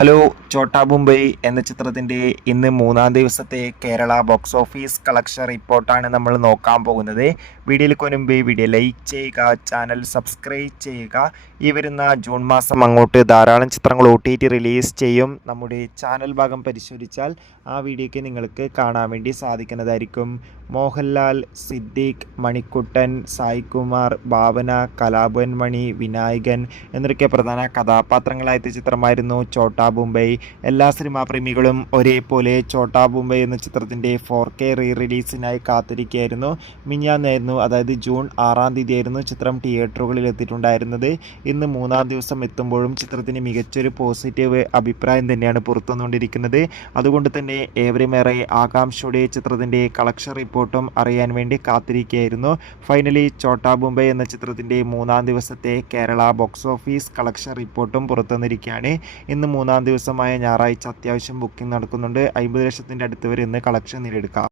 Hello. ചോട്ടാ മുംബൈ എന്ന ചിത്രത്തിൻ്റെ ഇന്ന് മൂന്നാം ദിവസത്തെ കേരള ബോക്സ് ഓഫീസ് കളക്ഷൻ റിപ്പോർട്ടാണ് നമ്മൾ നോക്കാൻ പോകുന്നത്. വീഡിയോയിൽ മുൻപ് വീഡിയോ ലൈക്ക് ചെയ്യുക, ചാനൽ സബ്സ്ക്രൈബ് ചെയ്യുക. ഈ വരുന്ന ജൂൺ മാസം അങ്ങോട്ട് ധാരാളം ചിത്രങ്ങൾ OTT റിലീസ് ചെയ്യും. നമ്മുടെ ചാനൽ ഭാഗം പരിശോധിച്ചാൽ ആ വീഡിയോയ്ക്ക് നിങ്ങൾക്ക് കാണാൻ വേണ്ടി സാധിക്കുന്നതായിരിക്കും. മോഹൻലാൽ, സിദ്ദീഖ്, മണിക്കുട്ടൻ, സായികുമാർ, ഭാവന, കലാഭവൻ മണി, വിനായകൻ എന്നൊക്കെ പ്രധാന കഥാപാത്രങ്ങളായ ചിത്രമായിരുന്നു ചോട്ടാ മുംബൈ. എല്ലാ സിനിമാ പ്രേമികളും ഒരേപോലെ ചോട്ടാ മുംബൈ എന്ന ചിത്രത്തിൻ്റെ 4K റീ റിലീസിനായി കാത്തിരിക്കുകയായിരുന്നു. മിനിഞ്ഞാന്നായിരുന്നു, അതായത് ജൂൺ 6-ാം തീയതിയായിരുന്നു ചിത്രം തിയേറ്ററുകളിൽ എത്തിയിട്ടുണ്ടായിരുന്നത്. ഇന്ന് മൂന്നാം ദിവസം എത്തുമ്പോഴും ചിത്രത്തിന് മികച്ചൊരു പോസിറ്റീവ് അഭിപ്രായം തന്നെയാണ് പുറത്തുവന്നുകൊണ്ടിരിക്കുന്നത്. അതുകൊണ്ട് തന്നെ ഏവരുമേറെ ആകാംക്ഷയോടെ ചിത്രത്തിൻ്റെ കളക്ഷൻ റിപ്പോർട്ടും അറിയാൻ വേണ്ടി കാത്തിരിക്കുകയായിരുന്നു. ഫൈനലി ചോട്ടാ മുംബൈ എന്ന ചിത്രത്തിൻ്റെ മൂന്നാം ദിവസത്തെ കേരള ബോക്സ് ഓഫീസ് കളക്ഷൻ റിപ്പോർട്ടും പുറത്തുവന്നിരിക്കുകയാണ്. ഇന്ന് മൂന്നാം ദിവസമായ ഞായറാഴ്ച അത്യാവശ്യം ബുക്കിംഗ് നടക്കുന്നുണ്ട്. 50 ലക്ഷത്തിൻ്റെ അടുത്ത് വരെ ഇന്ന് കളക്ഷൻ നേടിയെടുക്കാം.